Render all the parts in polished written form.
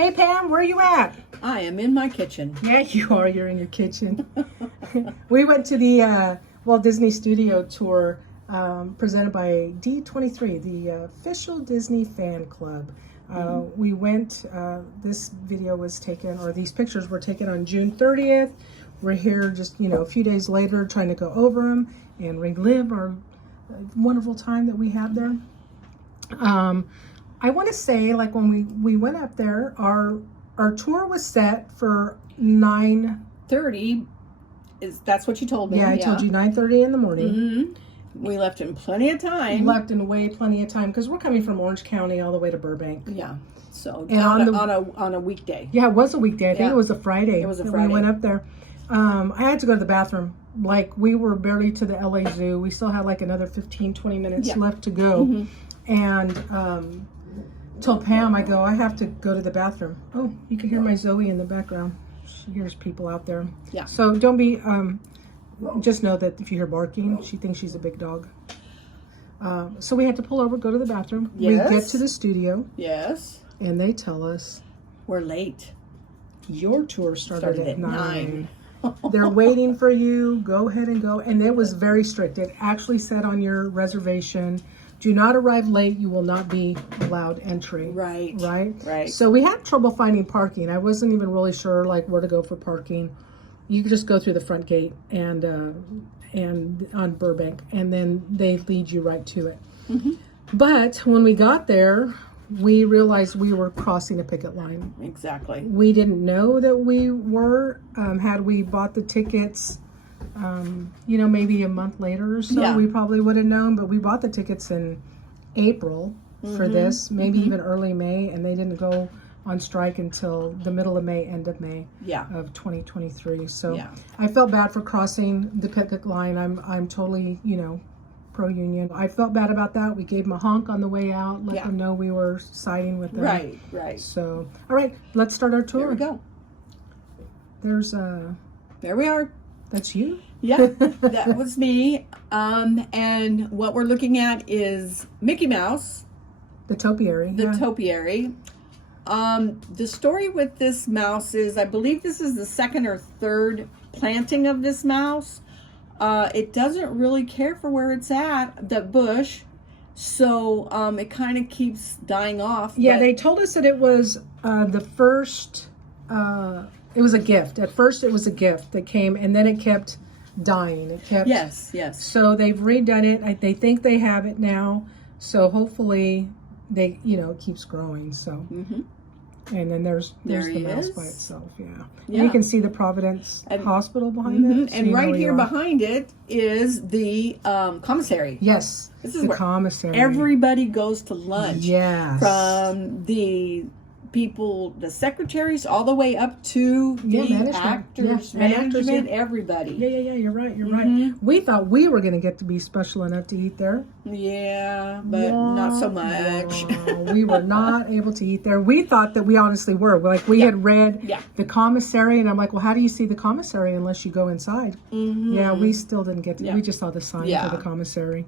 Hey Pam, where are you at? I am in my kitchen. Yeah, you are. You're in your kitchen. We went to the Walt Disney Studio tour presented by D23, the official Disney fan club. We went, this video was taken, or these pictures were taken on June 30th. We're here just, a few days later trying to go over them and relive our wonderful time that we had there. I want to say, like, when we went up there, our tour was set for 9:30. That's what you told me? Yeah, I told you 9:30 in the morning. Mm-hmm. We left in plenty of time. Left in plenty of time because we're coming from Orange County all the way to Burbank. Yeah. So and on a weekday. Yeah, it was a weekday. I think it was a Friday. It was a Friday. We went up there. I had to go to the bathroom. Like, we were barely to the LA Zoo. We still had like another 15-20 minutes left to go. Mm-hmm. And told Pam, I go, I have to go to the bathroom. Oh, you can hear my Zoe in the background. She hears people out there. Yeah. So don't be, just know that if you hear barking, she thinks she's a big dog. So we had to pull over, go to the bathroom. Yes. We get to the studio. Yes. And they tell us, we're late. Your tour started at 9. 9. They're waiting for you. Go ahead and go. And it was very strict. It actually said on your reservation, do not arrive late. You will not be allowed entry. Right. Right. So we had trouble finding parking. I wasn't even really sure like where to go for parking. You could just go through the front gate and on Burbank, and then they lead you right to it. Mm-hmm. But when we got there, we realized we were crossing a picket line. Exactly. We didn't know that we were. Had we bought the tickets, maybe a month later or so, we probably would have known. But we bought the tickets in April for this, maybe even early May, and they didn't go on strike until the middle of May, end of May of 2023. So I felt bad for crossing the picket line. I'm totally, pro-union. I felt bad about that. We gave them a honk on the way out, let them know we were siding with them. Right. So, all right, let's start our tour. Here we go. There we are. That's you? Yeah, that was me. And what we're looking at is Mickey Mouse. The topiary. The topiary. The story with this mouse is, I believe this is the second or third planting of this mouse. It doesn't really care for where it's at, the bush, so it kind of keeps dying off. Yeah, they told us that it was the first, it was a gift. At first it was a gift that came, and then it kept dying. It kept... Yes. So they've redone it. They think they have it now, so hopefully they, it keeps growing, so... Mm-hmm. And then there's the mouse by itself, And you can see the Providence Hospital behind it. So and right here behind it is the commissary. Yes, this is the where commissary. Everybody goes to lunch. Yes. From the people, the secretaries, all the way up to the actors, management, everybody. Yeah, you're right. Right. We thought we were going to get to be special enough to eat there. Yeah, but not so much. We were not able to eat there. We thought that we honestly were. Like, we had read the commissary, and I'm like, well, how do you see the commissary unless you go inside? Yeah, we still didn't get to. We just saw the sign for the commissary.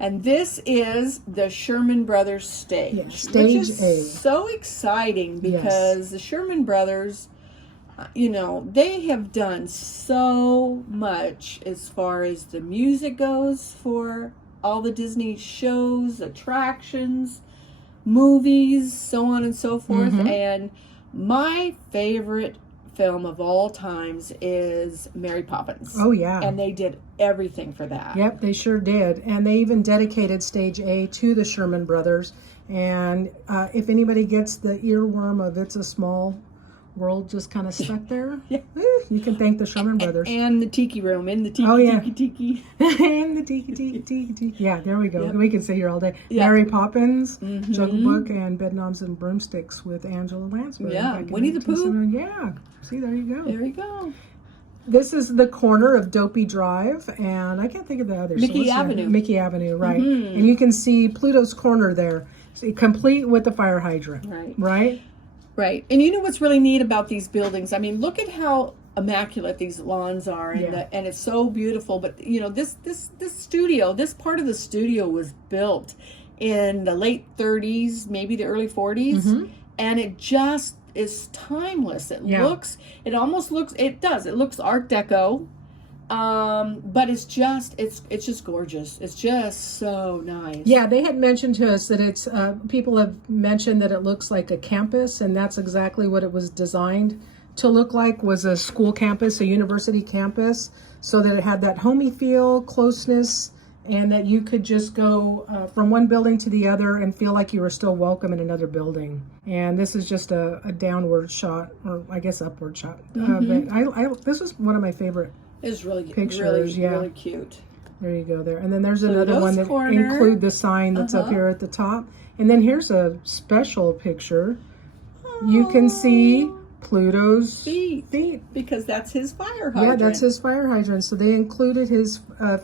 And this is the Sherman Brothers stage. Yeah, stage which is A. So exciting because the Sherman Brothers, they have done so much as far as the music goes for all the Disney shows, attractions, movies, so on and so forth. And my favorite film of all times is Mary Poppins. Oh, yeah. And they did everything for that. Yep, they sure did. And they even dedicated Stage A to the Sherman Brothers. And if anybody gets the earworm of It's a Small World just kind of stuck there, you can thank the Sherman Brothers. And the tiki room, in the tiki, tiki. In the tiki. Yeah, there we go. Yep. We can sit here all day. Yep. Mary Poppins, Jungle Book, and Bedknobs and Broomsticks with Angela Lansbury. Yeah, Winnie the Pooh. Yeah, see, there you go. There you go. This is the corner of Dopey Drive, and I can't think of the others. Mickey Avenue. Mickey Avenue, right. And you can see Pluto's Corner there, complete with the fire hydrant. Right. And you know what's really neat about these buildings? I mean, look at how immaculate these lawns are, and it's so beautiful. But, this studio, this part of the studio was built in the late 30s, maybe the early 40s. and it just is timeless. It looks Art Deco. But it's just gorgeous. It's just so nice. Yeah, they had mentioned to us that it's people have mentioned that it looks like a campus, and that's exactly what it was designed to look like, was a school campus, a university campus, so that it had that homey feel, closeness, and that you could just go from one building to the other and feel like you were still welcome in another building. And this is just a downward shot, or I guess upward shot. But this was one of my favorite. It's really pictures, really cute. There you go there. And then there's another one that corner. include the sign that's up here at the top. And then here's a special picture. You can see Pluto's feet. Because that's his fire hydrant. Yeah, that's his fire hydrant. So they included his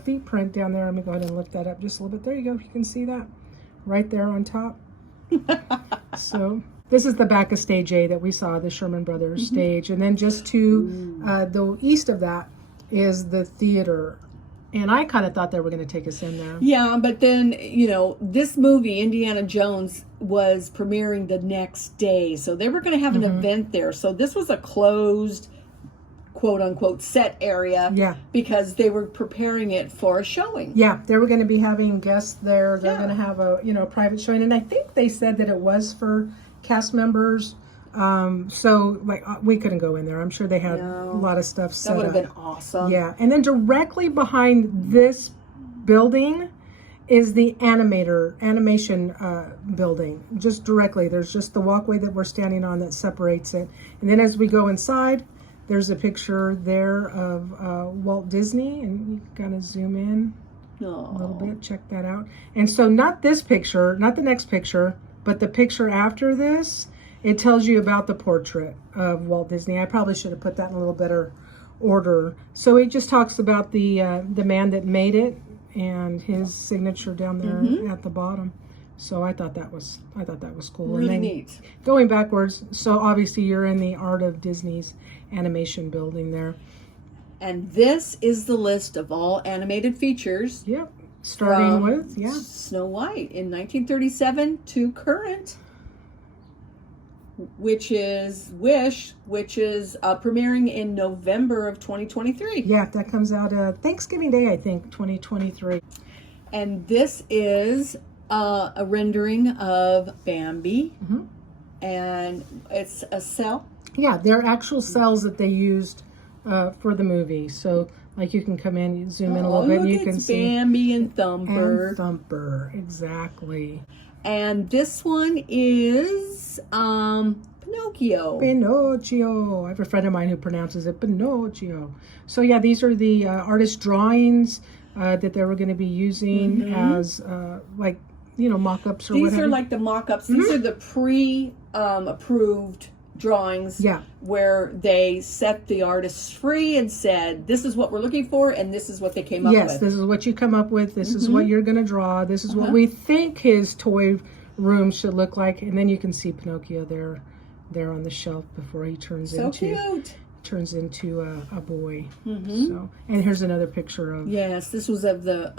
feet print down there. Let me go ahead and lift that up just a little bit. There you go. You can see that right there on top. So this is the back of stage A that we saw, the Sherman Brothers stage. And then just to the east of that is the theater. And I kind of thought they were going to take us in there. Yeah, but then, this movie, Indiana Jones, was premiering the next day. So they were going to have an event there. So this was a closed, quote unquote, set area. Yeah. Because they were preparing it for a showing. Yeah, they were going to be having guests there. They're going to have a, private showing. And I think they said that it was for cast members. So we couldn't go in there. I'm sure they had a lot of stuff set up. That would have been awesome. Yeah. And then directly behind this building is the animation building. Just directly. There's just the walkway that we're standing on that separates it. And then as we go inside, there's a picture there of Walt Disney, and you kind of zoom in a little bit. Check that out. And so not this picture, not the next picture, but the picture after this, it tells you about the portrait of Walt Disney. I probably should have put that in a little better order. So it just talks about the man that made it and his signature down there at the bottom. So I thought that was cool. Really and then neat. Going backwards, so obviously you're in the Art of Disney's animation building there. And this is the list of all animated features. Yep. Starting with Snow White in 1937 to current. Which is Wish, which is premiering in November of 2023. Yeah, that comes out Thanksgiving Day, I think, 2023. And this is a rendering of Bambi, and it's a cell. Yeah, they're actual cells that they used for the movie. So, like, you can come in, you zoom in a little bit, and you can see Bambi and Thumper. And Thumper, exactly. And this one is Pinocchio. Pinocchio. I have a friend of mine who pronounces it Pinocchio. So yeah, these are the artist drawings that they were going to be using as mock-ups or whatever. These are like the mock-ups. These are the pre-approved drawings where they set the artists free and said, this is what we're looking for, and this is what they came up with. Yes, this is what you come up with. This is what you're going to draw. This is what we think his toy room should look like. And then you can see Pinocchio there on the shelf before he turns into a boy. So, and here's another picture of... Yes, this was of the...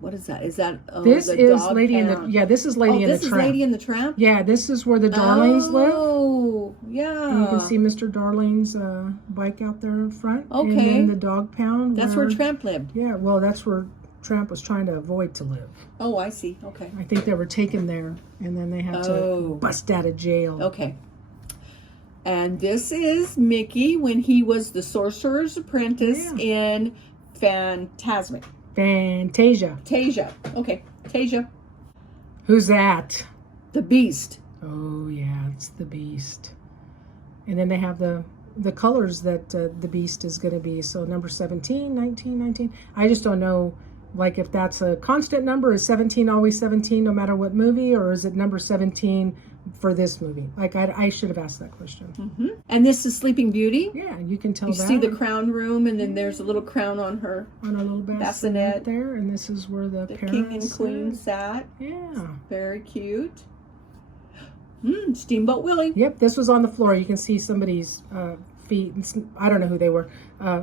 what is that? Is that this the is dog Lady pound? in the this is Lady in the Tramp. This is Lady in the Tramp? Yeah, this is where the Darlings live. Oh, yeah. And you can see Mr. Darling's bike out there in front. Okay. And then the dog pound. That's where Tramp lived. Yeah, well, that's where Tramp was trying to avoid to live. Oh, I see. Okay. I think they were taken there, and then they had to bust out of jail. Okay. And this is Mickey when he was the Sorcerer's Apprentice in Fantasia. Okay. Tasia. Who's that? The Beast. Oh, yeah, it's the Beast. And then they have the colors that the Beast is going to be. So number 17, 19, 19. I just don't know, like, if that's a constant number. Is 17 always 17 no matter what movie? Or is it number 17 for this movie? Like, I should have asked that question. And this is Sleeping Beauty. Yeah, you can tell you that. You see the crown room, and then there's a little crown on her. On a little bassinet right there. And this is where the parents king and queen sat. Yeah. Very cute. Steamboat Willie. Yep, this was on the floor. You can see somebody's feet. I don't know who they were.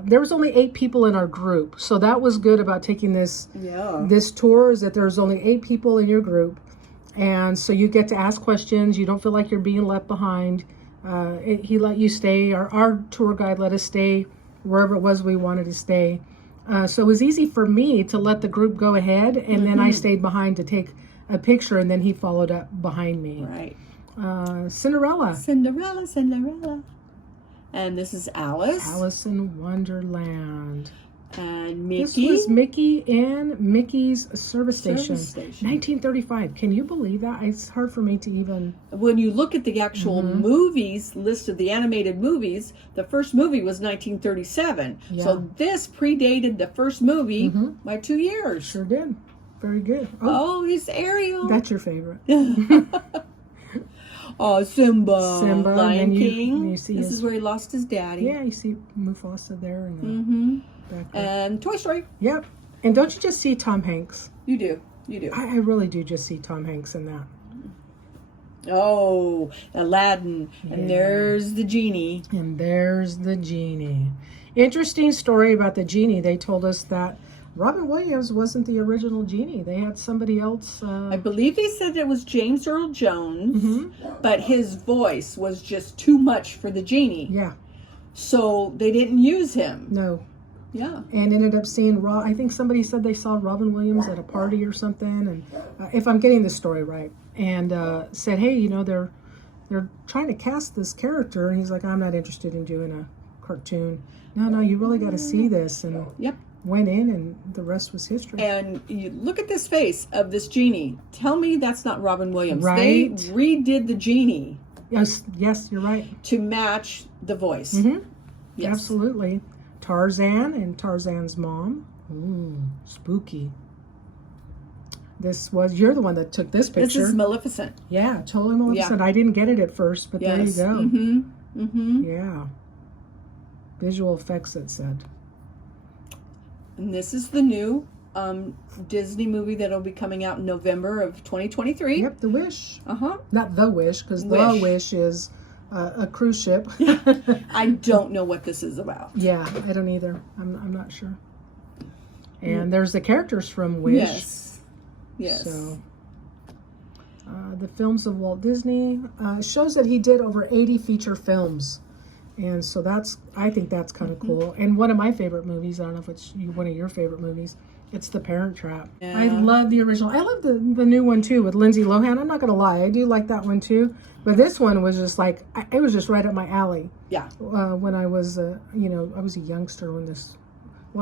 There was only 8 people in our group. So that was good about taking this tour, is that there was only 8 people in your group. And so you get to ask questions. You don't feel like you're being left behind. He let you stay. Our tour guide let us stay wherever it was we wanted to stay. So it was easy for me to let the group go ahead, and then I stayed behind to take a picture, and then he followed up behind me. Right. Cinderella. Cinderella. And this is Alice. Alice in Wonderland. And Mickey. This was Mickey and Mickey's Service Station. 1935. Can you believe that? It's hard for me to even... When you look at the actual movies, list of the animated movies, the first movie was 1937. Yeah. So this predated the first movie by 2 years. Sure did. Very good. Oh, he's Ariel. That's your favorite. Oh, Simba. Lion and King. you see this is where he lost his daddy. Yeah, you see Mufasa there. And And Toy Story. Yep. And don't you just see Tom Hanks? You do. You do. I really do just see Tom Hanks in that. Oh, Aladdin. And there's the genie. And there's the genie. Interesting story about the genie. They told us that Robin Williams wasn't the original genie. They had somebody else. I believe they said it was James Earl Jones, but his voice was just too much for the genie. Yeah. So they didn't use him. No. Yeah. And ended up seeing, I think somebody said they saw Robin Williams at a party or something, and if I'm getting the story right, and said, hey, you know, they're trying to cast this character, and he's like, I'm not interested in doing a cartoon. No, you really got to see this. And went in, and the rest was history. And you look at this face of this genie. Tell me that's not Robin Williams. Right. They redid the genie. Yes, you're right. To match the voice. Yes. Absolutely. Tarzan and Tarzan's mom. Ooh, spooky. You're the one that took this picture. This is Maleficent. Yeah, totally Maleficent. Yeah. I didn't get it at first, but there you go. Yeah. Visual effects, it said. And this is the new Disney movie that'll be coming out in November of 2023. Yep, The Wish. Uh-huh. Not The Wish, because The Wish is a cruise ship. I don't know what this is about. Yeah, I don't either. I'm not sure. And there's the characters from Wish. Yes. So, the films of Walt Disney shows that he did over 80 feature films. And so I think that's kind of cool. And one of my favorite movies, I don't know if it's one of your favorite movies, it's The Parent Trap. Yeah. I love the original. I love the new one too with Lindsay Lohan. I'm not going to lie. I do like that one too. But this one was just like, it was just right up my alley. Yeah. When I was, I was a youngster when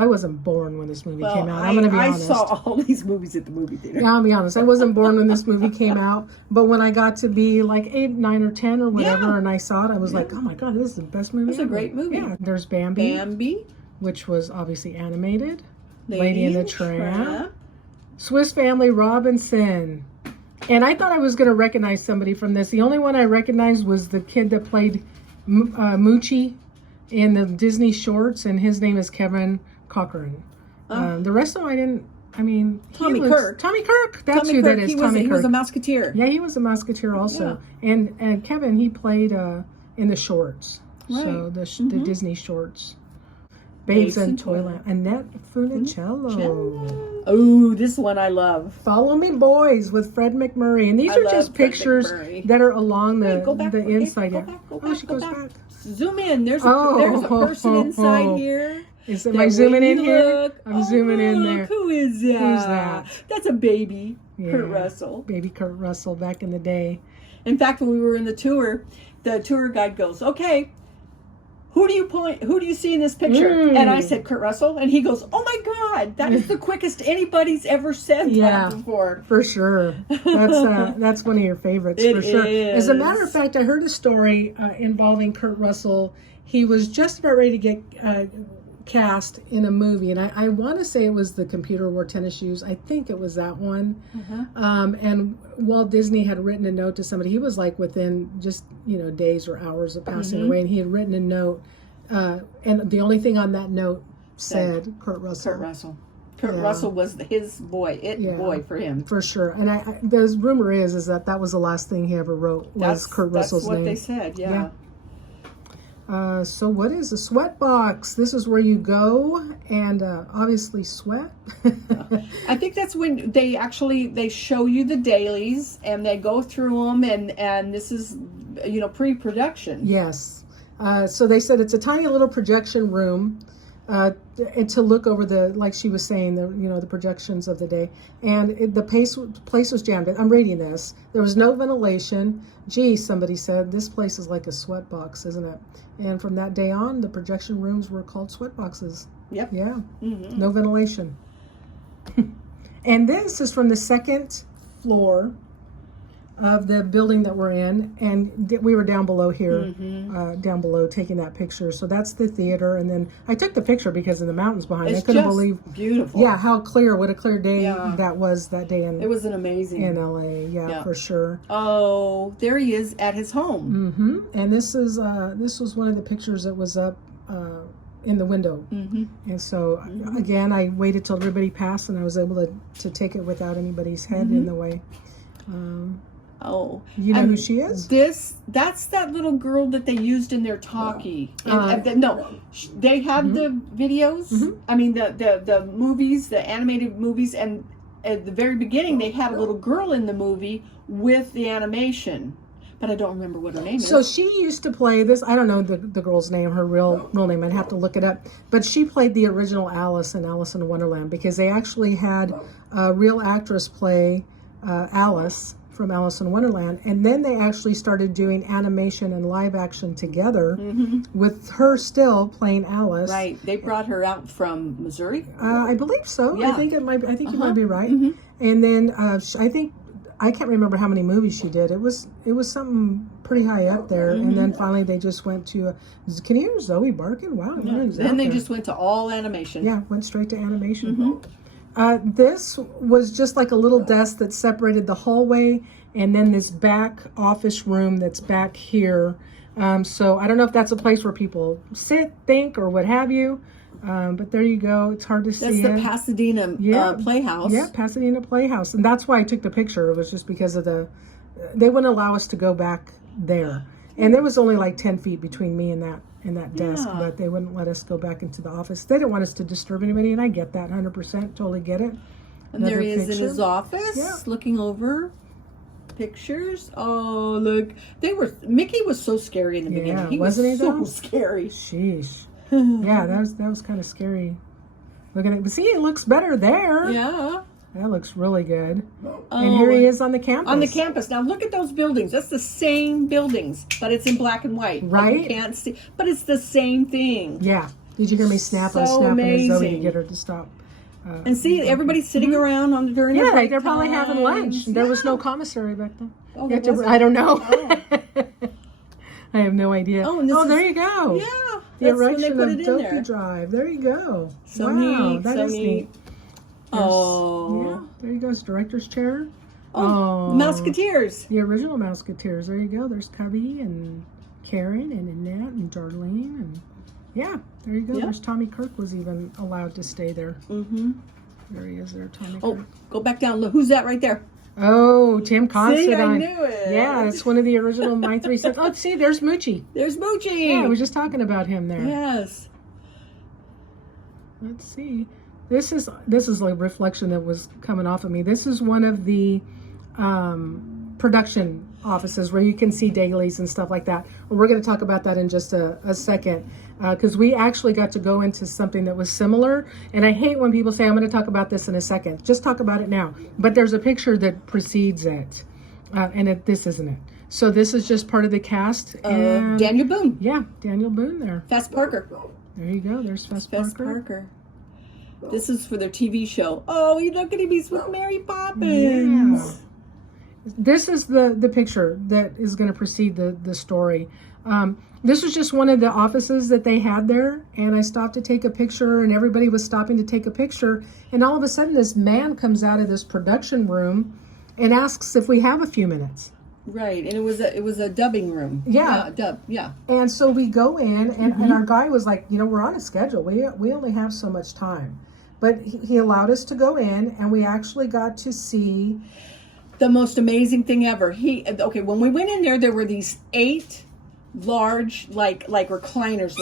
I wasn't born when this movie came out. I'm I, going to be I honest. saw all these movies at the movie theater. Yeah, I'll be honest. I wasn't born when this movie came out, but when I got to be like 8, 9, or 10 or whatever, and I saw it, I was like, oh my God, this is the best movie It's ever. a great movie. Yeah, there's Bambi. Bambi. Which was obviously animated. Lady and the Tramp. Swiss Family Robinson. And I thought I was going to recognize somebody from this. The only one I recognized was the kid that played Moochie in the Disney shorts, and his name is Kevin Cochran. The rest of them I didn't. Tommy Kirk. Tommy Kirk. That's Tommy who Kirk. that is. He Tommy Kirk. was a Musketeer. Yeah, he was a Musketeer also. Yeah. And Kevin, he played in the shorts. Right. So the Disney shorts. Babes in Toyland. Annette Funicello. Oh, this one I love. Follow Me Boys with Fred McMurray. And these are just pictures that are along the inside. Go back, she goes back. Zoom in. There's a person inside here. Am I zooming in here? I'm zooming in there. Who is that? Who's that? That's a baby. Yeah. Kurt Russell. Baby Kurt Russell back in the day. In fact, when we were in the tour guide goes, okay, who do you see in this picture? And I said, Kurt Russell. And he goes, oh my God, that is the quickest anybody's ever said that before. For sure. That's one of your favorites, for sure. Is. As a matter of fact, I heard a story involving Kurt Russell. He was just about ready to get cast in a movie, and I want to say it was The Computer Wore Tennis Shoes. I think it was that one. And Walt Disney had written a note to somebody. He was like within just days or hours of passing away, and he had written a note, and the only thing on that note said Kurt Russell. Kurt Russell was his boy, boy for him. For sure. And the rumor is that was the last thing he ever wrote was Kurt Russell's name. That's what they said, yeah. So what is a sweat box? This is where you go and obviously sweat. I think that's when they show you the dailies and they go through them, and this is, pre-production. Yes. So they said it's a tiny little projection room, and to look over like she was saying, the projections of the day. And the place was jammed. I'm reading this. There was no ventilation. Gee, somebody said, this place is like a sweat box, isn't it? And from that day on, the projection rooms were called sweat boxes. Yep. Yeah. Mm-hmm. No ventilation. And this is from the second floor of the building that we're in, and we were down below here, down below taking that picture. So that's the theater, and then I took the picture because of the mountains behind. It's I couldn't just believe beautiful. Yeah, what a clear day that was that day it was an amazing in LA. Yeah, for sure. Oh, there he is at his home. And this was one of the pictures that was up in the window. And so again, I waited till everybody passed, and I was able to take it without anybody's head in the way. Oh, you know who she is? That's that little girl that they used in their talkie. No, they had the videos. I mean, the movies, the animated movies, and at the very beginning, they had a little girl in the movie with the animation. But I don't remember what her name is. So she used to play this. I don't know the girl's name, her real name. I'd have to look it up. But she played the original Alice in Alice in Wonderland, because they actually had a real actress play Alice from Alice in Wonderland, and then they actually started doing animation and live action together with her still playing Alice. Right. They brought her out from Missouri. I believe so. Yeah. I think you might be right. And then I can't remember how many movies she did. It was something pretty high up there. And then finally they just went to can you hear Zoe barking? Wow. Yeah. Then they just went to all animation. Yeah, went straight to animation. This was just like a little desk that separated the hallway and then this back office room that's back here. So I don't know if that's a place where people sit, think, or what have you. But there you go. It's hard to see. That's the Pasadena Playhouse. Yeah, Pasadena Playhouse. And that's why I took the picture. It was just because of they wouldn't allow us to go back there. And there was only like 10 feet between me and that desk, but they wouldn't let us go back into the office. They didn't want us to disturb anybody, and I get that 100%. Totally get it. And there he is in his office, looking over pictures. Oh, look. Mickey was so scary in the beginning. He was so scary. Sheesh. Yeah, that was kind of scary. Look at it. But see, it looks better there. Yeah. That looks really good. And here he is on the campus. On the campus. Now look at those buildings. That's the same buildings, but it's in black and white. Right. Like you can't see, but it's the same thing. Yeah. Did you hear me snap? I was snapping at Zoe to get her to stop. And see, everybody's sitting around during their break they're probably times. having lunch. There was no commissary back then. Oh, I don't know. I have no idea. Oh, there you go. Yeah. The erection of Dopey Drive. There you go. So wow, neat. That is neat. Yeah, there you go. It's director's chair. Oh, Mouseketeers. The original Mouseketeers. There you go. There's Cubby and Karen and Annette and Darlene and there you go. There's Tommy Kirk was even allowed to stay there. There he is there, Tommy Kirk. Go back down. Look, who's that right there? Oh, Tim Considine. See, I knew it. Yeah, it's one of the original My Three Cents. Oh, see, there's Moochie. There's Moochie. Yeah, I was just talking about him there. Yes. Let's see. This is a reflection that was coming off of me. This is one of the production offices where you can see dailies and stuff like that. We're going to talk about that in just a second because we actually got to go into something that was similar. And I hate when people say, I'm going to talk about this in a second. Just talk about it now. But there's a picture that precedes it. This isn't it. So this is just part of the cast. And, Daniel Boone. Yeah, Daniel Boone there. Fess Parker. There you go. There's Fess Parker. This is for their TV show. Oh, you look at him. He's with Mary Poppins. Yeah. This is the picture that is going to precede the story. This was just one of the offices that they had there, and I stopped to take a picture, and everybody was stopping to take a picture, and all of a sudden this man comes out of this production room and asks if we have a few minutes. Right, and it was a dubbing room. Yeah. Dub. And so we go in, and our guy was like, we're on a schedule. We only have so much time. But he allowed us to go in, and we actually got to see the most amazing thing ever. When we went in there were these 8 large, like recliners,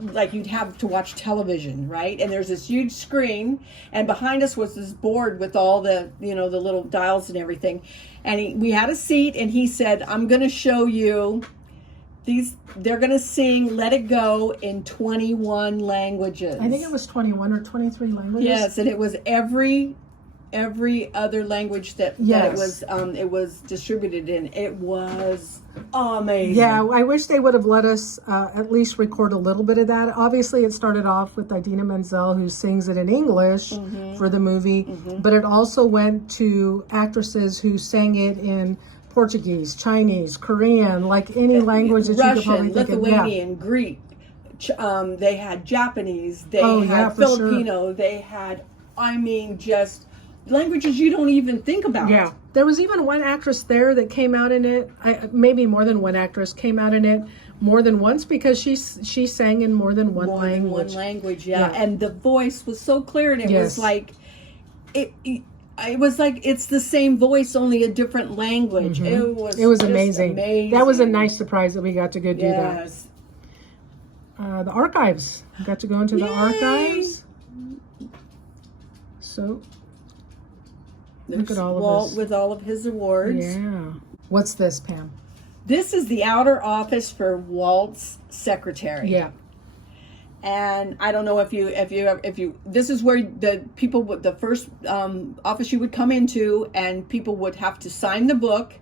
like you'd have to watch television, right? And there's this huge screen, and behind us was this board with all the, the little dials and everything. And we had a seat, and he said, I'm going to show you these. They're going to sing Let It Go in 21 languages. I think it was 21 or 23 languages. Yes, and it was every other language that it was distributed in. It was amazing. Yeah, I wish they would have let us at least record a little bit of that. Obviously, it started off with Idina Menzel, who sings it in English for the movie, but it also went to actresses who sang it in Portuguese, Chinese, Korean, like any language that Russian, you could probably think Lithuanian, of. Greek. They had Japanese. They had Sure. Filipino. They had, just languages you don't even think about. Yeah. There was even one actress there that came out in it. Maybe more than one actress came out in it more than once because she sang in more than one language. Yeah. And the voice was so clear, and it was like it was like it's the same voice, only a different language. It was amazing. That was a nice surprise that we got to go do that. The archives. We got to go into the archives. So look at all of Walt this. with all of his awards. Yeah. What's this, Pam? This is the outer office for Walt's secretary. Yeah. And I don't know if you this is where the people would, the first office you would come into, and people would have to sign the book,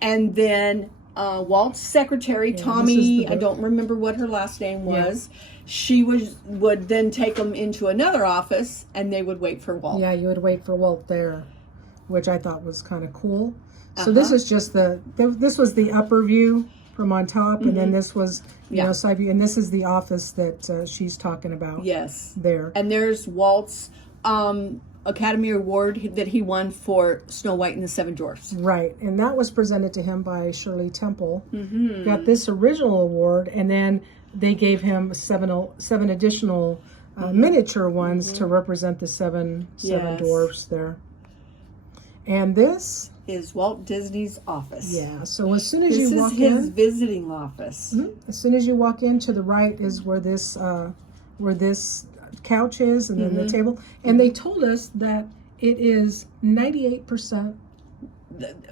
and then Walt's secretary, Tommy, I don't remember what her last name was. Yeah. She would then take them into another office, and they would wait for Walt. Yeah, you would wait for Walt there, which I thought was kind of cool. So this is just this was the upper view from on top, and then this was side view, and this is the office that she's talking about. Yes, there. And there's Walt's Academy Award that he won for Snow White and the Seven Dwarfs. Right, and that was presented to him by Shirley Temple. Got this original award, and then they gave him seven additional miniature ones to represent the seven dwarfs there. And this is Walt Disney's office. Yeah, so as soon as you walk in... This is his visiting office. As soon as you walk in, to the right is where this couch is, and then the table. And they told us that it is 98%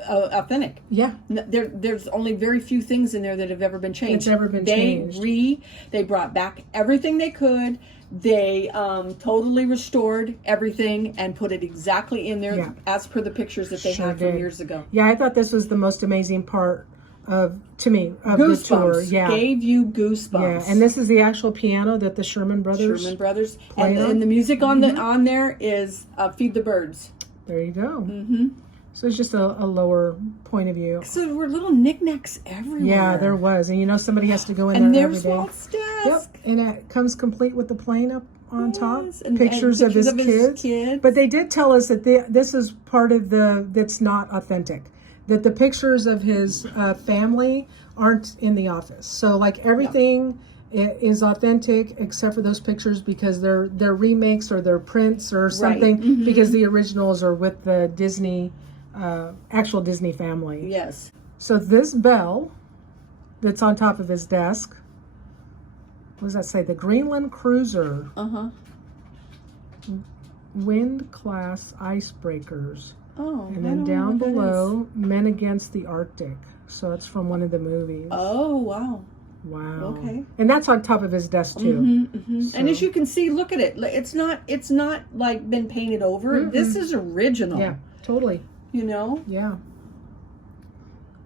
authentic. Yeah. There's only very few things in there that have ever been changed. It's ever been changed. They brought back everything they could. They totally restored everything and put it exactly in there as per the pictures that they had from years ago. Yeah, I thought this was the most amazing part of the tour. Yeah, gave you goosebumps. Yeah, and this is the actual piano that the Sherman Brothers and the music on there is Feed the Birds. There you go. So it's just a lower point of view. So there were little knickknacks everywhere. Yeah, there was. And somebody has to go in there every day. And there's Walt's desk. Yep. And it comes complete with the plane up on top. And pictures of his kids. But they did tell us that this is part of that's not authentic. That the pictures of his family aren't in the office. So like everything is authentic except for those pictures because they're remakes or they're prints or something because the originals are with the Disney actual Disney family. Yes. So this bell that's on top of his desk, what does that say? The Greenland Cruiser. Wind class icebreakers. Oh. And then down below, Men Against the Arctic. So it's from one of the movies. Oh, wow. Wow. Okay. And that's on top of his desk too. So. And as you can see, look at it. It's not like been painted over. This is original. Yeah, totally. Yeah.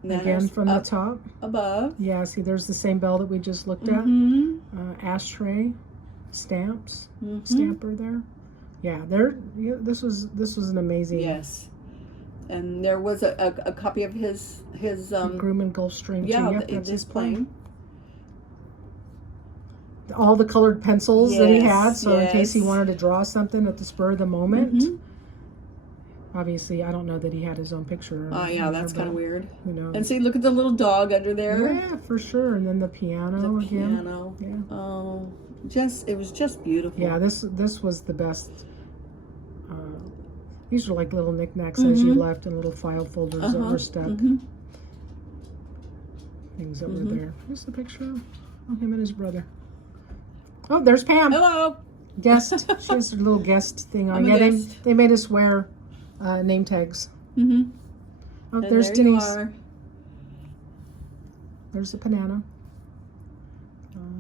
Again from the top. Above. Yeah, see there's the same bell that we just looked at. Ashtray, stamps, stamper there. Yeah, this was an amazing. Yes. And there was a copy of his Grumman Gulfstream. Yeah, that's his plane. All the colored pencils that he had, so in case he wanted to draw something at the spur of the moment. Obviously, I don't know that he had his own picture. Yeah, that's kind of weird. Who knows? And see, look at the little dog under there. Yeah, for sure. And then the piano again. Piano. Yeah. Oh, it was just beautiful. Yeah, this was the best. These are like little knickknacks as you left and little file folders that were stuck. things that were there. Here's the picture of him and his brother. Oh, there's Pam. Hello. Guest. She has a little guest thing on. I'm a Yeah, guest. they made us wear name tags. Mm-hmm. Oh, And there's there you Denise. are. There's the banana.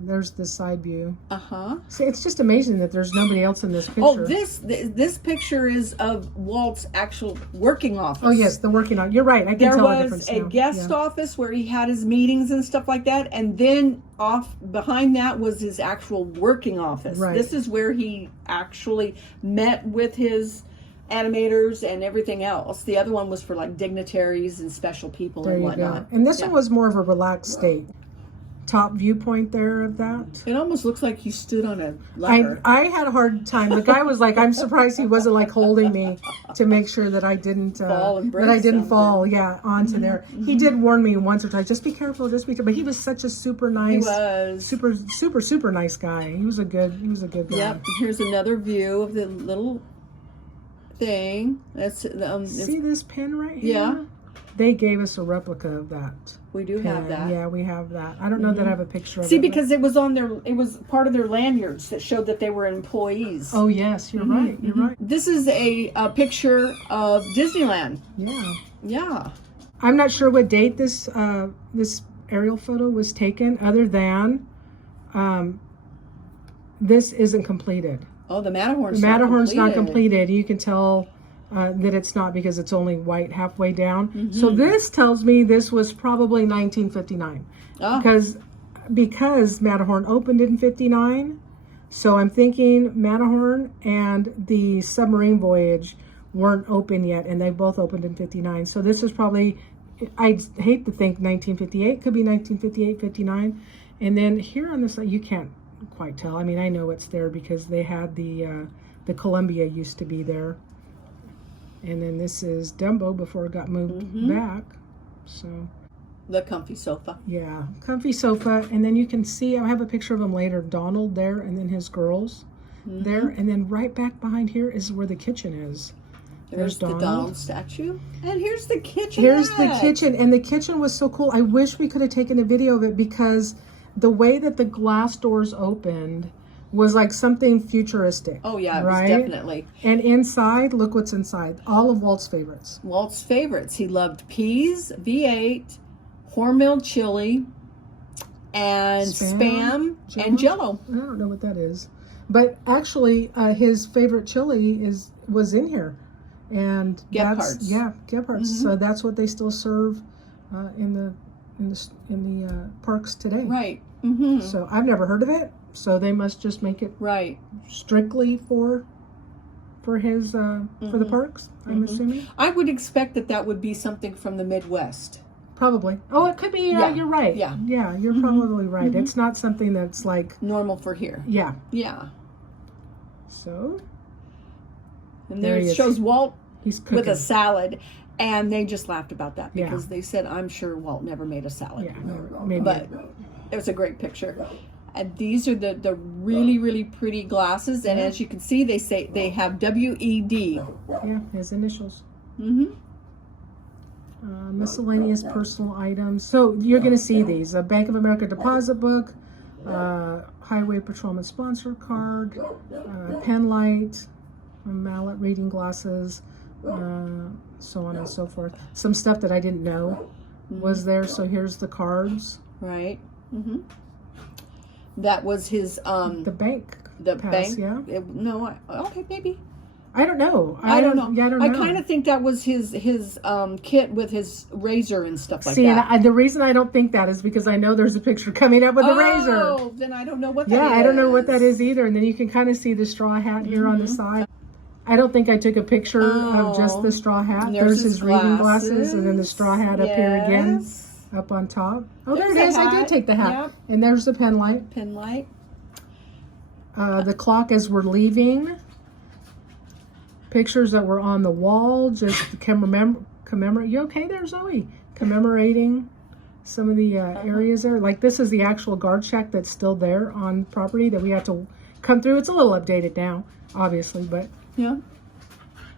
There's the side view. Uh-huh. See, it's just amazing that there's nobody else in this picture. Oh, this picture is of Walt's actual working office. Oh, yes, the working on. You're right. I can There tell the was difference a now. guest office where he had his meetings and stuff like that, and then off behind that was his actual working office. Right. This is where he actually met with his animators and everything else. The other one was for like dignitaries and special people There and you whatnot. go. And this one was more of a relaxed state. Top viewpoint there of that. It almost looks like he stood on a ladder. I had a hard time. The guy was like, I'm surprised he wasn't like holding me to make sure that I didn't Fall and break that I didn't something. fall, onto there. He did warn me once or twice, just be careful, just be careful. But he was such a super nice, He was. super nice guy. He was a good guy. Yep. Here's another view of the little thing. That's See this pin right here? Yeah. They gave us a replica of that. we do pin. have that. Yeah, we have that. I don't know that I have a picture of See, it. but- because it was on their, it was part of their lanyards that showed that they were employees. Oh yes, you're right. You're right. This is a picture of Disneyland. Yeah. Yeah. I'm not sure what date this this aerial photo was taken, other than this isn't completed. Oh, the Matterhorn's The Matterhorn's not completed. completed. You can tell that it's not because it's only white halfway down. Mm-hmm. So this tells me this was probably 1959 Oh. because Matterhorn opened in 59. So I'm thinking Matterhorn and the submarine voyage weren't open yet, and they both opened in 59. So this is probably, I'd hate to think 1958, could be 1958, 59. And then here on this side, you can't quite tell. I mean, I know it's there because they had the Columbia used to be there. And then this is Dumbo before it got moved back. So The comfy sofa. yeah, comfy sofa. And then you can see, I have a picture of him later, Donald there, and then his girls there. And then right back behind here is where the kitchen is. There's the Donald statue. And here's the kitchen. Here's the kitchen. And the kitchen was so cool. I wish we could have taken a video of it because the way that the glass doors opened was like something futuristic. Oh, yeah, it right? was definitely. And inside, look what's inside. All of Walt's favorites. Walt's favorites. He loved peas, V8, Hormel chili, and Spam and Jello. I don't know what that is. But actually, his favorite chili was in here. And Gephardt's. Gephardt's. So that's what they still serve in the parks today. Right. So I've never heard of it. So they must just make it Right. strictly for his for the parks. I'm assuming. I would expect that would be something from the Midwest. Probably. Oh, it could be. Yeah. You're right. Yeah. Yeah, you're probably right. It's not something that's like. Normal for here. Yeah. Yeah. So And There there he it is. shows Walt he's cooking. with a salad. And they just laughed about that Yeah. because they said, I'm sure Walt never made a salad. Yeah. Maybe. But it was a great picture. And these are the really, really pretty glasses. And as you can see, they say they have WED. Yeah, his initials. Mm-hmm. Miscellaneous personal items. So you're going to see these: a Bank of America deposit book, Highway Patrolman sponsor card, pen light, a mallet, reading glasses, so on and so forth. Some stuff that I didn't know was there. So here's the cards. Right. Mm-hmm. That was his The bank. the pass, bank. yeah. Okay, maybe. I don't know. I don't know. Yeah, I don't know. I kind of think that was his kit with his razor and stuff like See, that. and the reason I don't think that is because I know there's a picture coming up with a razor. Oh, then I don't know what that is. Yeah, I don't know what that is either. And then you can kind of see the straw hat here on the side. I don't think I took a picture of just the straw hat. And There's his reading glasses, and then the straw hat up here again, Yes. up on top. Oh, there There's it a is. I did hat. take the hat. Yep. And there's the pen light. Pen light. The clock as we're leaving. Pictures that were on the wall, just commemorate. You okay there, Zoe? Commemorating some of the areas there. Like this is the actual guard shack that's still there on property that we have to come through. It's a little updated now, obviously, but. Yeah.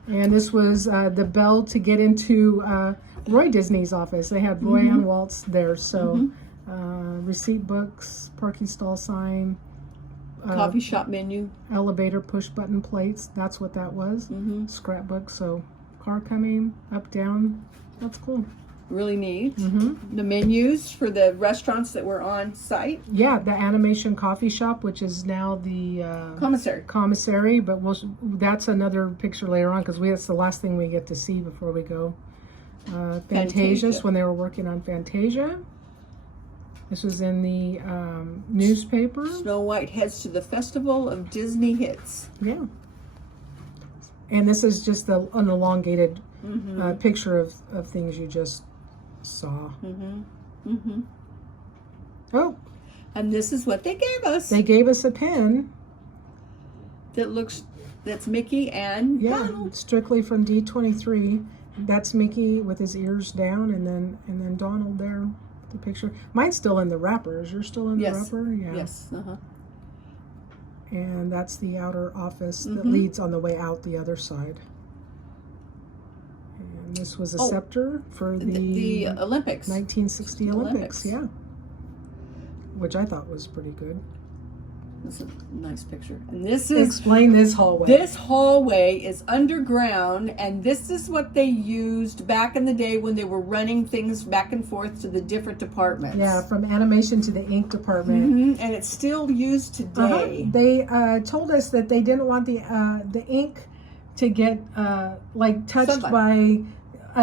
And this was the bell to get into Roy Disney's office. They had Roy and Walt's there, so receipt books, parking stall sign, coffee shop menu, elevator push button plates. That's what that was. Scrapbook. So car coming up, down. That's cool. Really neat. The menus for the restaurants that were on site. Yeah, the animation coffee shop, which is now the commissary. But that's another picture later on because that's the last thing we get to see before we go. Fantasia, when they were working on Fantasia. This was in the newspaper. Snow White heads to the Festival of Disney Hits. Yeah. And this is just an elongated picture of things you just saw. Oh. And this is what they gave us. They gave us a pen. That's Mickey and Donald. Strictly from D23. That's Mickey with his ears down, and then Donald there. The picture. Mine's still in the wrapper. Is yours still in the wrapper? Yeah. Yes. And that's the outer office that leads on the way out the other side. And this was a scepter for the Olympics. 1960 Olympics. Yeah. Which I thought was pretty good. This is a nice picture. And this is... Explain this hallway. This hallway is underground, and this is what they used back in the day when they were running things back and forth to the different departments. Yeah, from animation to the ink department. And it's still used today. They told us that they didn't want the ink to get touched by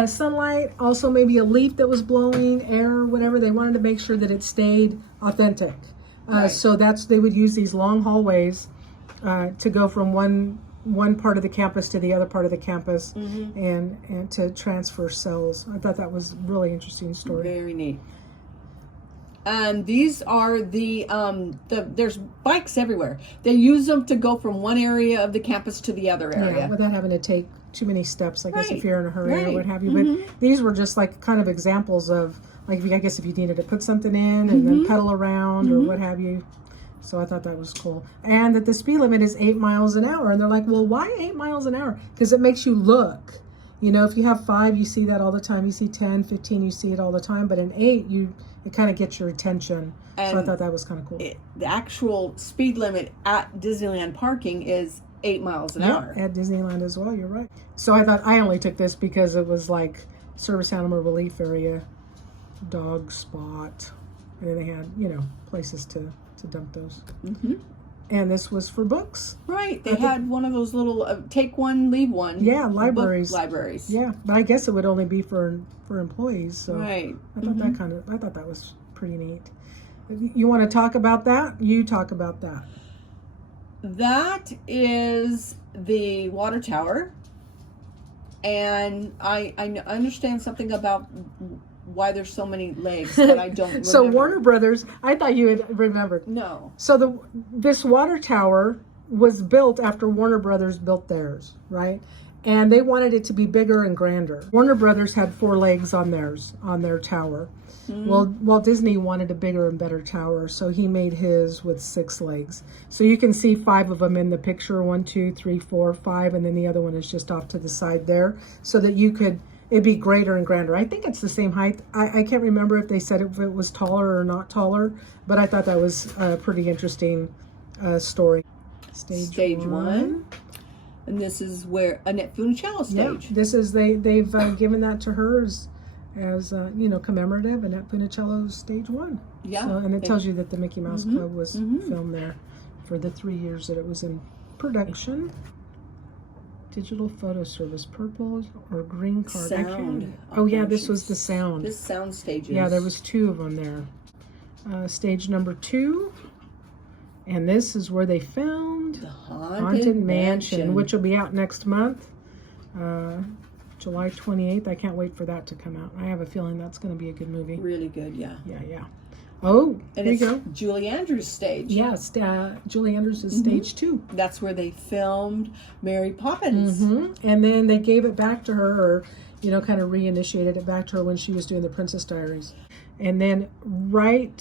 sunlight, also maybe a leaf that was blowing, air, or whatever. They wanted to make sure that it stayed authentic. So they would use these long hallways to go from one part of the campus to the other part of the campus and to transfer cells. I thought that was a really interesting story. Very neat. And these are there's bikes everywhere. They use them to go from one area of the campus to the other area. Yeah, without having to take too many steps, I guess, if you're in a hurry or what have you. But these were just like kind of examples of, like, I guess if you needed to put something in and then pedal around or what have you. So I thought that was cool. And that the speed limit is 8 miles an hour. And they're like, well, why 8 miles an hour? Because it makes you look. You know, if you have 5, you see that all the time. You see 10, 15, you see it all the time. But in 8, it kind of gets your attention. And so I thought that was kind of cool. The actual speed limit at Disneyland parking is 8 miles an hour. At Disneyland as well, you're right. So I thought I only took this because it was like service animal relief area, dog spot, and then they had, places to dump those. And this was for books. Right. They had one of those little take one, leave one. Yeah, libraries. Libraries. Yeah, but I guess it would only be for employees. So right. I thought I thought that was pretty neat. You want to talk about that? You talk about that. That is the water tower, and I understand something about why there's so many legs, but I don't remember. So Warner Brothers, I thought you had remembered. No. So this water tower was built after Warner Brothers built theirs, right? And they wanted it to be bigger and grander. Warner Brothers had 4 legs on their tower. Well, Walt Disney wanted a bigger and better tower, so he made his with 6 legs. So you can see 5 of them in the picture, 1, 2, 3, 4, 5, and then the other one is just off to the side there, so that it'd be greater and grander. I think it's the same height. I can't remember if they said if it was taller or not taller, but I thought that was a pretty interesting story. Stage 1. And this is where Annette Funicello stage. Yeah, this is they've given that to her as commemorative, Annette Funicello's stage 1. Yeah, so, and it tells you that the Mickey Mouse Club was filmed there for the 3 years that it was in production. Digital photo service, purple or green card. Sound. Oh yeah, this was the sound. This sound stages. Yeah, there was 2 of them there. Stage number 2. And this is where they filmed the Haunted Mansion, which will be out next month, July 28th. I can't wait for that to come out. I have a feeling that's going to be a good movie. Really good, yeah. Yeah. Oh, and there you go. Julie Andrews' stage. Yes, Julie Andrews is stage 2. That's where they filmed Mary Poppins. And then they gave it back to her, or kind of reinitiated it back to her when she was doing the Princess Diaries. And then right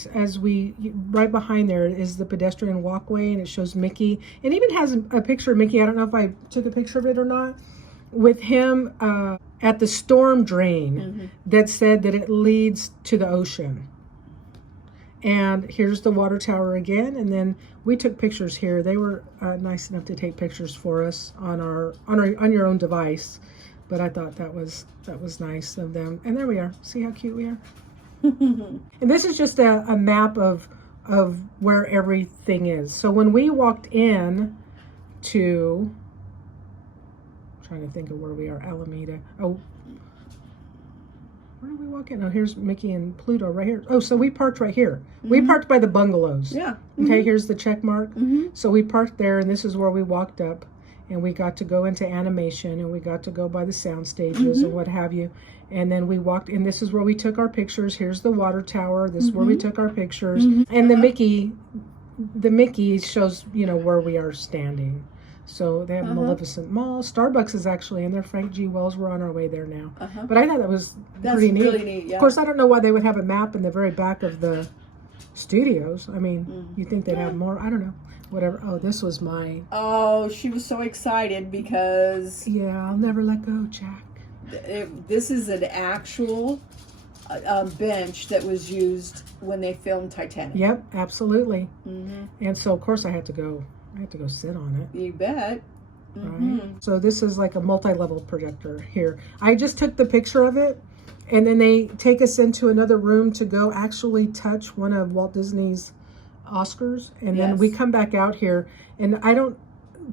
behind there is the pedestrian walkway, and it shows Mickey. It even has a picture of Mickey. I don't know if I took a picture of it or not, with him at the storm drain that said that it leads to the ocean. And here's the water tower again. And then we took pictures here. They were nice enough to take pictures for us on your own device. But I thought that was nice of them. And there we are. See how cute we are? And this is just a map of where everything is. So when we walked in to, I'm trying to think of where we are, Alameda. Oh, where did we walk in? Oh, here's Mickey and Pluto right here. Oh, so we parked right here. We parked by the bungalows. Yeah. Okay, here's the check mark. So we parked there, and this is where we walked up, and we got to go into animation, and we got to go by the sound stages and what have you. And then we walked, and this is where we took our pictures. Here's the water tower. This is where we took our pictures. And the Mickey shows, where we are standing. So they have Maleficent Mall. Starbucks is actually in there. Frank G. Wells. We're on our way there now. But I thought that's pretty neat. Really neat, yeah. Of course, I don't know why they would have a map in the very back of the studios. I mean, you'd think they'd have more. I don't know. Whatever. Oh, this was my... Oh, she was so excited because... Yeah, I'll never let go, Jack. This is an actual bench that was used when they filmed Titanic. Yep, absolutely. And so, of course, I had to go sit on it. You bet. Right? So this is like a multi-level projector here. I just took the picture of it, and then they take us into another room to go actually touch one of Walt Disney's Oscars. And then we come back out here, and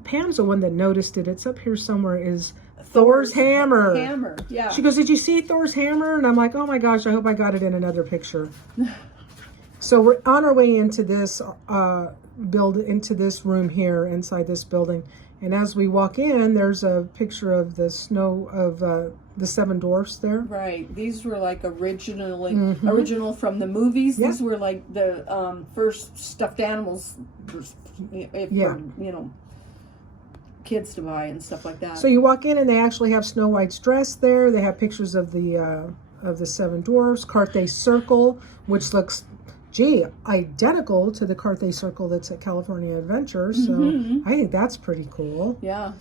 Pam's the one that noticed it. It's up here somewhere, is Thor's hammer. Hammer, yeah. She goes, "Did you see Thor's hammer?" And I'm like, "Oh my gosh, I hope I got it in another picture." So we're on our way into this into this room here inside this building, and as we walk in, there's a picture of the snow of the Seven Dwarfs there. Right. These were like original from the movies. These were like the first stuffed animals, for kids to buy and stuff like that. So you walk in, and they actually have Snow White's dress there. They have pictures of the Seven Dwarfs, Carthay Circle, which looks, identical to the Carthay Circle that's at California Adventures. So I think that's pretty cool. Yeah.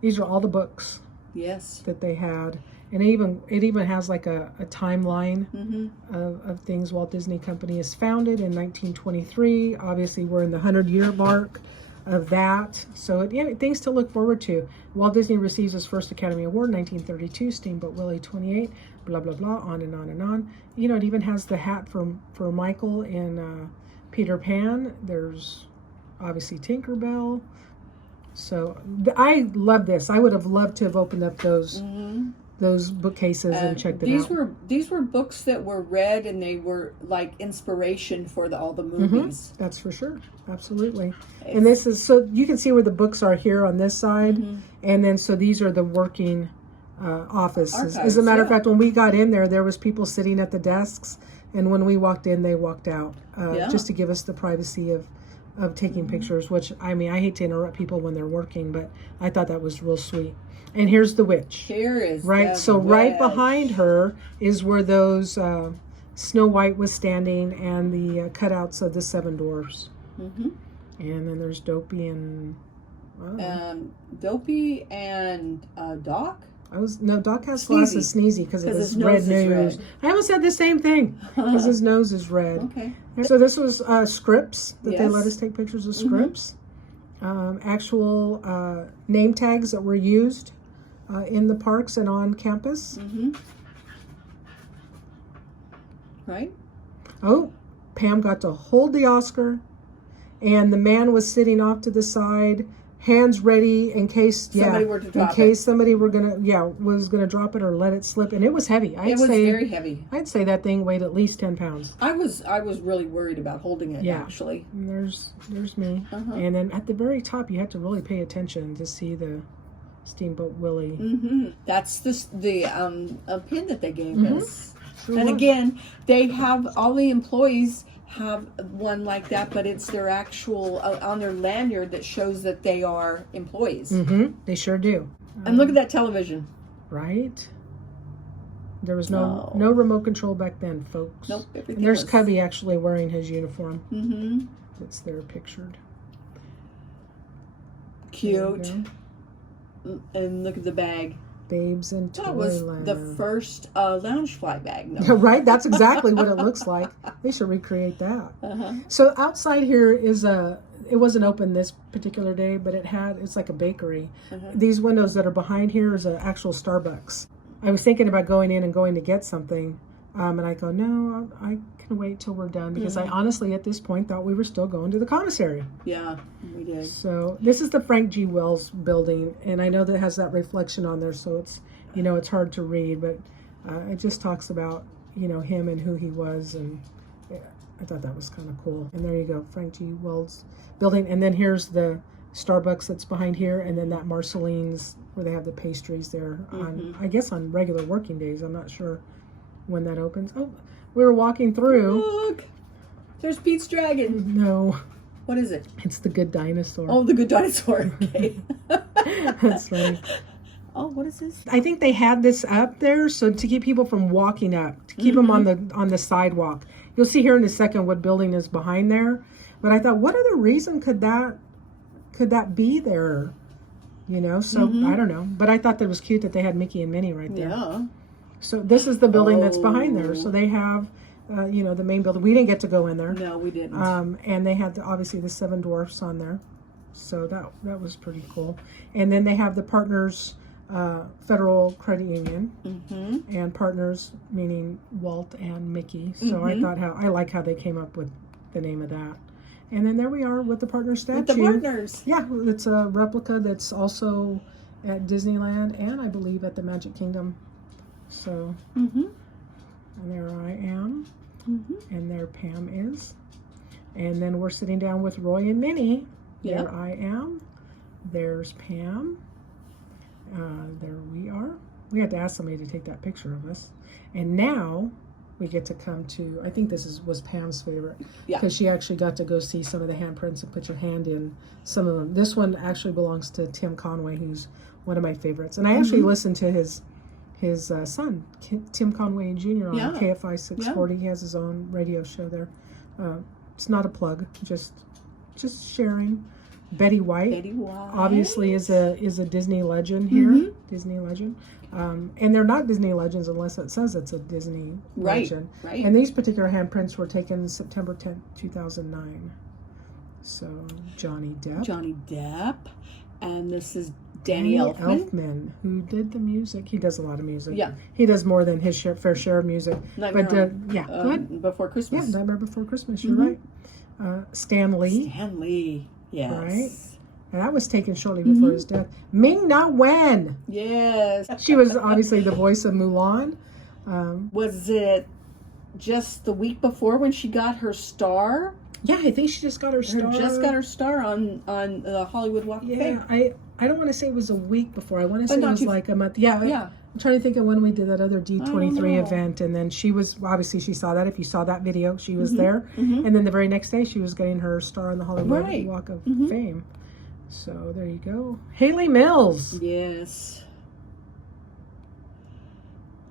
These are all the books. Yes. That they had. And it even has like a timeline of things. Walt Disney Company is founded in 1923. Obviously, we're in the 100-year mark of that. So things to look forward to. Walt Disney receives his first Academy Award in 1932, Steamboat Willie 28, blah, blah, blah, on and on and on. It even has the hat for Michael in Peter Pan. There's obviously Tinkerbell. So I love this. I would have loved to have opened up those bookcases and checked it out. These were books that were read, and they were like inspiration for all the movies. That's for sure. Absolutely. And this is, so you can see where the books are here on this side. And then, so these are the working offices. Archives, as a matter of fact, when we got in there was people sitting at the desks. And when we walked in, they walked out just to give us the privacy of taking pictures, which, I mean, I hate to interrupt people when they're working, but I thought that was real sweet. And here's the witch. Here is right. So witch. Right behind her is where those Snow White was standing, and the cutouts of the Seven Dwarfs. And then there's Dopey and Doc. Doc has glasses, Sneezy, because of his red nose. I almost said the same thing, because his nose is red. Okay. So this was scripts that they let us take pictures of scripts. Actual name tags that were used in the parks and on campus. Right. Oh, Pam got to hold the Oscar, and the man was sitting off to the side, hands ready in case somebody were to drop somebody was gonna drop it or let it slip. And it was heavy. It was very heavy. I'd say that thing weighed at least 10 pounds. I was really worried about holding it, actually. And there's me. And then at the very top, you had to really pay attention to see the Steamboat Willie. That's the pin that they gave us. Sure and was. Again, they have, all the employees have one like that, but it's their actual on their lanyard that shows that they are employees. They sure do. And look at that television. Right. There was no remote control back then, folks. Nope. And there's Cubby actually wearing his uniform. It's there pictured. Cute. And look at the bag. Babes in That was Toyland. the first lounge fly bag. No. Right? That's exactly what it looks like. They should recreate that. Uh-huh. So outside here is it wasn't open this particular day, but it's like a bakery. Uh-huh. These windows that are behind here is an actual Starbucks. I was thinking about going in and going to get something, and I go, no, I can wait till we're done, because I honestly at this point thought we were still going to the commissary. Yeah, we did. So this is the Frank G. Wells building, and I know that it has that reflection on there, so it's, you know, it's hard to read, but it just talks about, you know, him and who he was, and yeah, I thought that was kind of cool. And there you go, Frank G. Wells building, and then here's the Starbucks that's behind here, and then that Marceline's where they have the pastries there on, I guess on regular working days. I'm not sure when that opens. Oh, we were walking through. Look, there's Pete's Dragon. No, What is it? it's the Good Dinosaur. Oh, the Good Dinosaur. Okay. That's funny. Oh, what is this? I think they had this up there so to keep people from walking up, to keep them on the sidewalk. You'll see here in a second what building is behind there. But I thought, what other reason could that be there? You know, so I don't know. But I thought that it was cute that they had Mickey and Minnie right there. Yeah. So this is the building that's behind there. So they have, you know, the main building. We didn't get to go in there. No, we didn't. And they had obviously the Seven Dwarfs on there. So that was pretty cool. And then they have the Partners Federal Credit Union, and Partners meaning Walt and Mickey. So I thought I like how they came up with the name of that. And then there we are with the Partners statue. With the Partners. Yeah, it's a replica that's also at Disneyland and I believe at the Magic Kingdom. So, and there I am, and there Pam is. And then we're sitting down with Roy and Minnie. Yep. There I am. There's Pam. There we are. We had to ask somebody to take that picture of us. And now we get to come to, I think this was Pam's favorite. Yeah. Because she actually got to go see some of the handprints and put your hand in some of them. This one actually belongs to Tim Conway, who's one of my favorites. And I actually listened to his son, Tim Conway Jr. on KFI 640. Yeah. He has his own radio show there. It's not a plug, just sharing. Betty White obviously is a Disney legend here. Disney legend. And they're not Disney legends unless it says it's a Disney legend. Right. And these particular handprints were taken September 10th, 2009. So Johnny Depp. And this is Danny Elfman, who did the music. He does a lot of music. Yeah. He does more than his fair share of music. Nightmare go ahead. Before Christmas. Yeah, Nightmare Before Christmas, you're right. Stan Lee. Yes. Right? And that was taken shortly before his death. Ming-Na Wen. Yes. She was obviously the voice of Mulan. Was it just the week before when she got her star? Yeah, I think she just got her star. Just got her star on the Hollywood Walk of Fame. Yeah, I don't want to say it was a week before. I want to say it was like a month. Yeah. I'm trying to think of when we did that other D23 event, and then she was, obviously she saw that. If you saw that video, she was there. And then the very next day she was getting her star on the Hollywood Walk of Fame. So there you go. Haley Mills. Yes.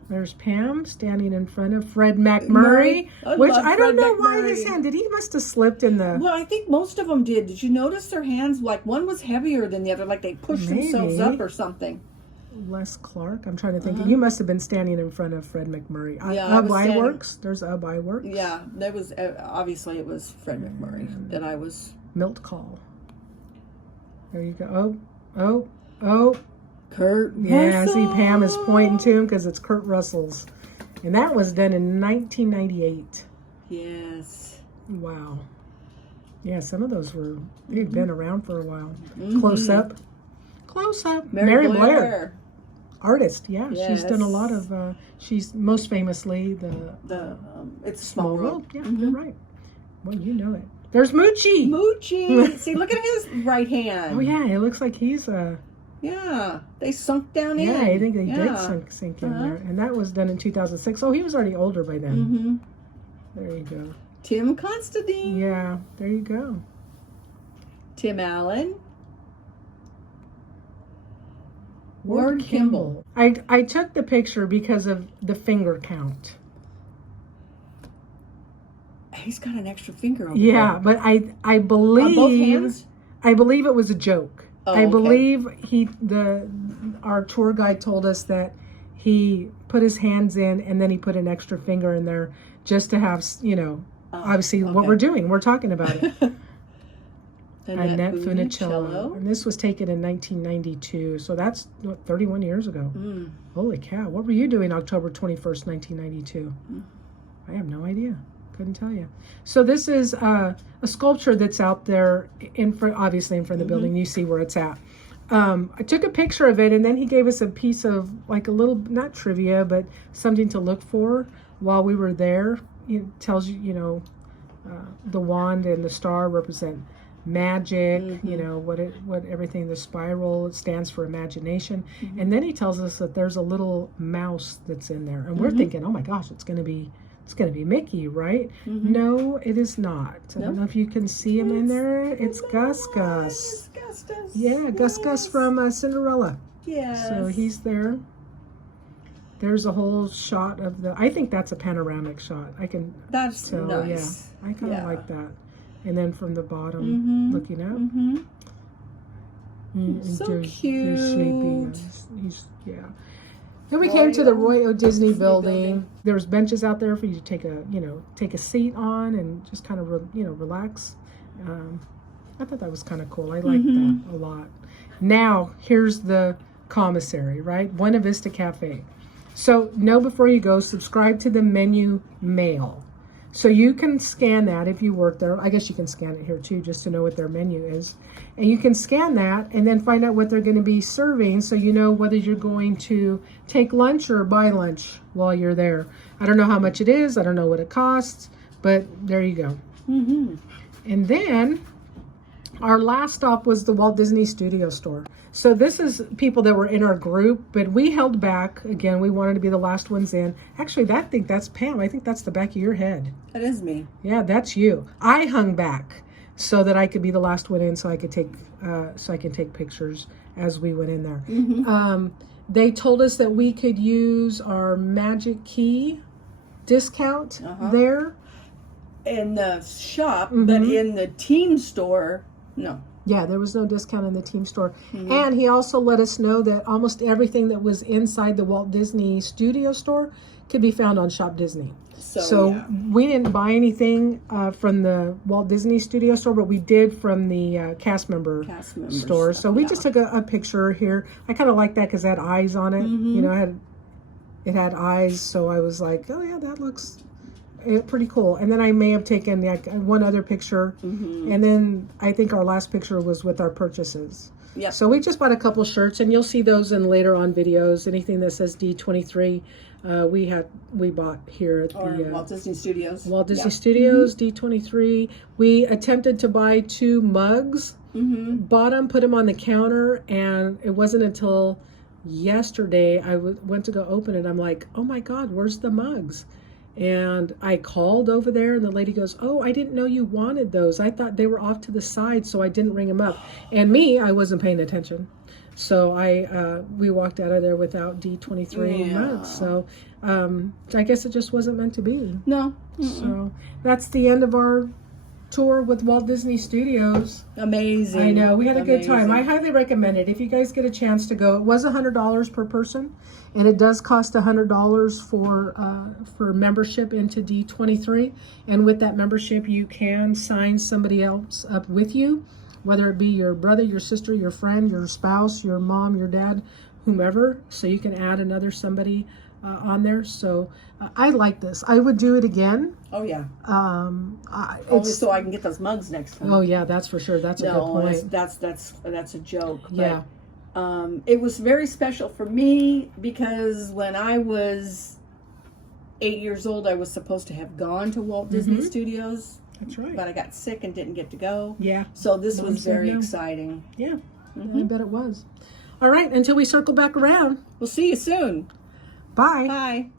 There's Pam standing in front of Fred McMurray, which I don't know why his hand, he must have slipped in the... Well, I think most of them did. Did you notice their hands, like one was heavier than the other, like they pushed themselves up or something? Les Clark, I'm trying to think. You must have been standing in front of Fred McMurray. Yeah, Works. There's Works. Yeah, there was, obviously it was Fred McMurray that I was... Milt Call. There you go. Oh. Kurt Russell. Yeah, see, Pam is pointing to him because it's Kurt Russell's. And that was done in 1998. Yes. Wow. Yeah, some of those they'd been around for a while. Close up. Mary Blair. Artist, yeah. Yes. She's done a lot of, she's most famously the It's a Small World. Yeah, you're right. Well, you know it. There's Moochie. See, look at his right hand. Oh, yeah, it looks like he's Yeah, they sunk down in. Yeah, I think they did sink in there. And that was done in 2006. Oh, he was already older by then. There you go. Tim Constantine. Yeah, there you go. Tim Allen. Ward Kimball. I took the picture because of the finger count. He's got an extra finger over there. But I believe... On both hands? I believe it was a joke. Oh, I okay. believe our tour guide told us that he put his hands in and then he put an extra finger in there just to have, obviously what okay. we're doing. We're talking about it. Annette Funicello. And this was taken in 1992. So that's 31 years ago. Mm. Holy cow. What were you doing October 21st, 1992? I have no idea. Couldn't tell you. So this is a sculpture that's out there obviously in front of the building. You see where it's at. I took a picture of it, and then he gave us a piece of like a little, not trivia, but something to look for while we were there. It tells you, the wand and the star represent magic, what everything, the spiral, it stands for imagination. And then he tells us that there's a little mouse that's in there. And we're thinking, oh my gosh, it's going to be Mickey, right? No, it is not. I don't know if you can see him in there. It's Gus Gus. It's Gus. Yeah, Gus Gus from Cinderella. Yes. So he's there. There's a whole shot of I think that's a panoramic shot. That's tell, nice. Yeah, I kind of like that. And then from the bottom, looking up. So cute. He's sleepy. Then we came to the Roy O. Disney building. There was benches out there for you to take a seat on and just kind of relax. I thought that was kind of cool. I liked that a lot. Now here's the commissary, right? Buena Vista Cafe. So know before you go, subscribe to the menu mail. So you can scan that if you work there. I guess you can scan it here too, just to know what their menu is. And you can scan that and then find out what they're going to be serving, so you know whether you're going to take lunch or buy lunch while you're there. I don't know how much it is. I don't know what it costs, but there you go. And then our last stop was the Walt Disney Studios store. So this is people that were in our group, but we held back. Again, we wanted to be the last ones in. Actually, I think that's Pam. I think that's the back of your head. That is me. Yeah, that's you. I hung back so that I could be the last one in, so I could take pictures as we went in there. They told us that we could use our Magic Key discount there. In the shop, but in the team store, no. Yeah, there was no discount in the team store. And he also let us know that almost everything that was inside the Walt Disney Studio store could be found on Shop Disney. So we didn't buy anything from the Walt Disney Studio store, but we did from the cast member store. So we just took a picture here. I kind of like that because it had eyes on it. It had eyes, so I was like, oh yeah, that looks pretty cool. And then I may have taken one other picture, and then I think our last picture was with our purchases. So we just bought a couple shirts, and you'll see those in later on videos. Anything that says D23, we bought here at the Walt Disney Studios. Walt Disney Studios, D23. We attempted to buy 2 mugs, bought them, put them on the counter, and it wasn't until yesterday I went to go open it. I'm like, oh my God, where's the mugs? And I called over there, and the lady goes, oh, I didn't know you wanted those. I thought they were off to the side, so I didn't ring them up. And I wasn't paying attention. So we walked out of there without D23 mugs. So I guess it just wasn't meant to be. No. So that's the end of our tour with Walt Disney Studios. Amazing. I know, we had a good time. I highly recommend it if you guys get a chance to go. It was $100 per person, and it does cost $100 for membership into D23. And with that membership, you can sign somebody else up with you, whether it be your brother, your sister, your friend, your spouse, your mom, your dad, whomever. So you can add another somebody on there. So I like this. I would do it again. Oh yeah. Only so I can get those mugs next time. Oh yeah, that's for sure. That's a good point. That's a joke. Yeah. But, it was very special for me because when I was 8 years old, I was supposed to have gone to Walt Disney Studios. That's right. But I got sick and didn't get to go. Yeah. So this was very exciting. Yeah. I bet it was. All right. Until we circle back around. We'll see you soon. Bye. Bye.